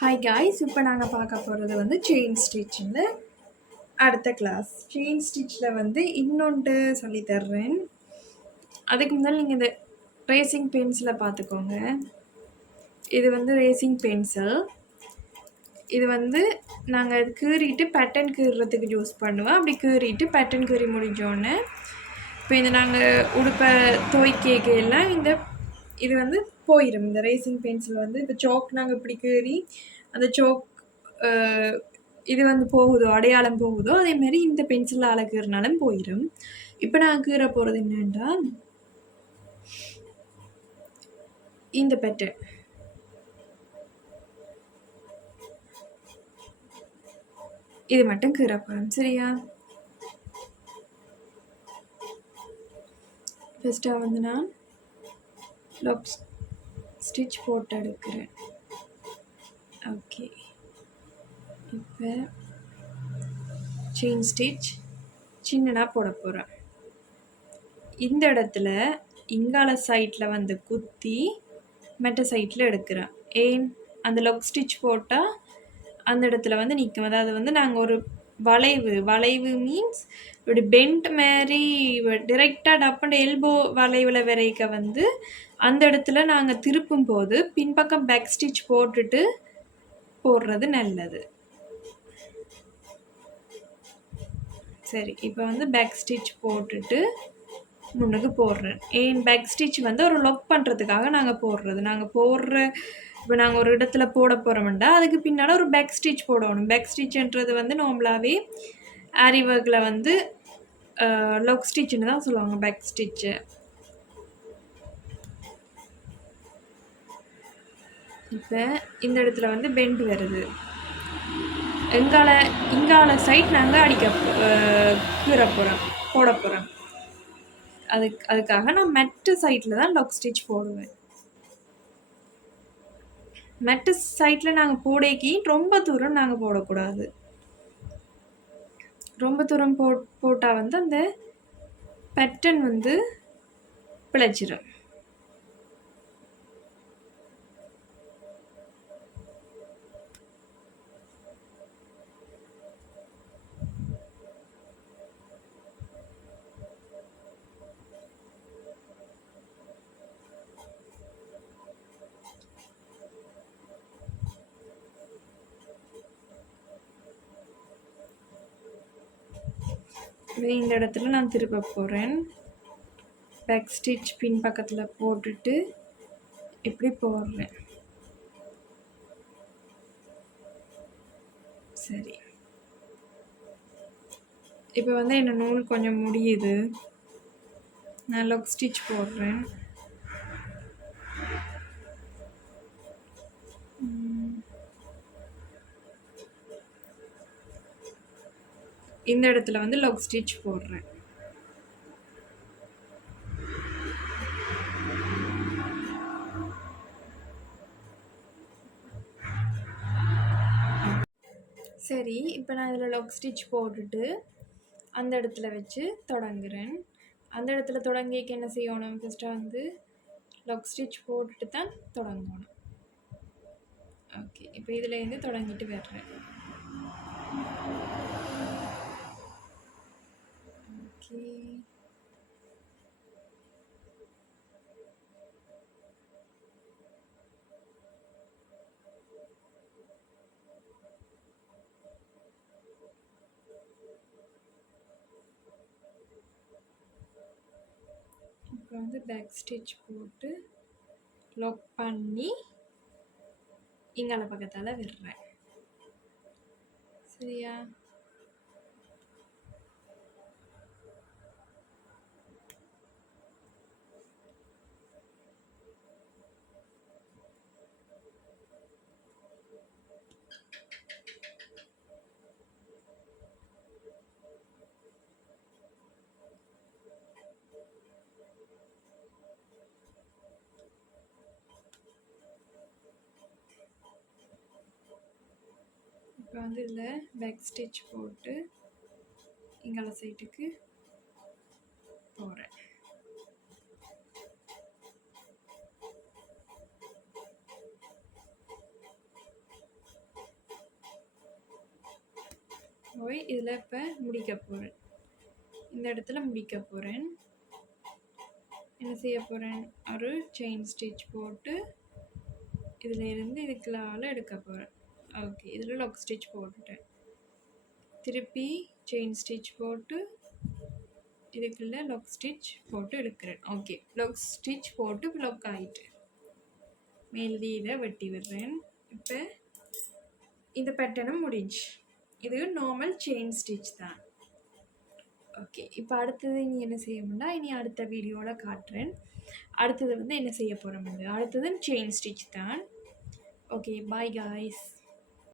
Hi guys, இப்போ நாங்கள் பார்க்க போகிறது வந்து செயின் ஸ்டிச்சில் அடுத்த கிளாஸ். செயின் ஸ்டிச்சில் வந்து இன்னொன்று சொல்லித்தர்றேன். அதுக்கு முன்னால் நீங்கள் இந்த ரேசிங் பென்சிலை பார்த்துக்கோங்க. இது வந்து ரேசிங் பென்சில். இது வந்து நாங்கள் கீறிட்டு பேட்டர்ன் கீறுறதுக்கு யூஸ் பண்ணுவோம். அப்படி கீறிட்டு பேட்டர்ன் கீறி முடிஞ்சோடனே இப்போ இந்த நாங்கள் உடுப்பை துவைக்கையெல்லாம் இது வந்து போயிடும். இந்த ரேசிங் பென்சில் வந்து இப்போ சோக் நாங்கள் இப்படி கீறி அந்த சோக் இது வந்து போகுதோ, அடையாளம் போகுதோ, அதேமாரி இந்த பென்சில் அழகுறனாலும் போயிடும். இப்போ நான் கீற போகிறது என்னென்னா இந்த பேட்டர்ன். இது மட்டும் கீற போகிறோம். சரியா? ஃபஸ்ட்டாக வந்து நான் லாக் ஸ்டிச் போட்டு எடுக்கிறேன். ஓகே, இப்போ செயின் ஸ்டிச் சின்னதாக போட போகிறேன். இந்த இடத்துல இங்கால சைட்டில் வந்து குத்தி மற்ற சைட்டில் எடுக்கிறேன். ஏன் அந்த லாக் ஸ்டிச் போட்டால் அந்த இடத்துல வந்து நிற்கும். அதாவது வந்து நாங்கள் ஒரு வளைவு மீன்ஸ் இப்படி பெண்ட் மாதிரி டிரெக்டாக டப்புண்டு எல்போ வளைவில் வரைக்க வந்து அந்த இடத்துல நாங்கள் திருப்பும் போது பின்பக்கம் பேக் ஸ்டிச் போட்டுட்டு போடுறது நல்லது. சரி, இப்போ வந்து பேக் ஸ்டிச் போட்டுட்டு முன்னுக்கு போடுறேன். ஏன் பேக் ஸ்டிச் வந்து ஒரு லாக் பண்ணுறதுக்காக நாங்கள் போடுறது. இப்போ நாங்கள் ஒரு இடத்துல போட போகிறோம்டா அதுக்கு பின்னால் ஒரு பேக் ஸ்டிச் போடணும். பேக் ஸ்டிச்ன்றது வந்து நார்மலாகவே ஆரி ஒர்க்கில் வந்து லாக் ஸ்டிச்சுன்னு தான் சொல்லுவாங்க பேக் ஸ்டிச்சு. இப்போ இந்த இடத்துல வந்து பெண்ட் வருது. இங்கால சைட் நாங்கள் கீற போகிறோம், போட போகிறோம். அதுக்காக நான் மெட்ட சைட்டில் தான் லாக் ஸ்டிச் போடுவேன். மெட்ட சைட்டில் நாங்கள் போடைக்கி ரொம்ப தூரம் நாங்கள் போடக்கூடாது. ரொம்ப தூரம் போட்டால் வந்து அந்த பேட்டர்ன் வந்து பிழைச்சிடும். இந்த இடத்துல நான் திருப்ப போகிறேன். பேக் ஸ்டிச் பின் பக்கத்தில் போட்டுட்டு இப்படி போடுறேன். சரி, இப்போ வந்து என்ன நூல் கொஞ்சம் முடியுது. நான் லாக் ஸ்டிச் போடுறேன். இந்த இடத்துல வந்து லாக் ஸ்டிச் போடுறேன். சரி, இப்போ நான் இதில் லாக் ஸ்டிச் போட்டுட்டு அந்த இடத்துல வச்சு தொடங்குறேன். அந்த இடத்துல தொடங்கிக்கு என்ன செய்யணும்? ஃபஸ்ட்டாக வந்து லாக் ஸ்டிச் போட்டுட்டு தான் தொடங்கணும். ஓகே, இப்போ இதுலேருந்து தொடங்கிட்டு வர்றேன். ஓகே, இப்போ வந்து பேக் ஸ்டிச் போட்டு லாக் பண்ணி இங்கால பக்கத்தால் விடுறேன். சரியா? இப்போ வந்து இதில் பேக் ஸ்டிச் போட்டு இங்கால சைட்டுக்கு போகிறேன். போய் இதில் இப்போ முடிக்க போகிறேன். இந்த இடத்துல முடிக்க போகிறேன். என்ன செய்ய போகிறேன், ஒரு செயின் ஸ்டிச் போட்டு இதில் இருந்து இதுக்குள்ளால எடுக்க போகிறேன். ஓகே, இதில் லாக் ஸ்டிச் போட்டுட்டேன். திருப்பி செயின் ஸ்டிச் போட்டு இதுக்குள்ளே லாக் ஸ்டிச் போட்டு எடுக்கிறேன். ஓகே, லாக் ஸ்டிச் போட்டு லாக் ஆகிட்டு மேலே இதை வெட்டி விடுறேன். இப்போ இந்த பேட்டர்னும் முடிஞ்சு. இது நார்மல் செயின் ஸ்டிச் தான். ஓகே, இப்போ அடுத்தது இனி என்ன செய்யணும்னா, இனி அடுத்த வீடியோவில் காட்டுறேன். அடுத்தது வந்து என்ன செய்ய போகிறோம், அடுத்தது செயின் ஸ்டிச் தான். Okay, bye guys.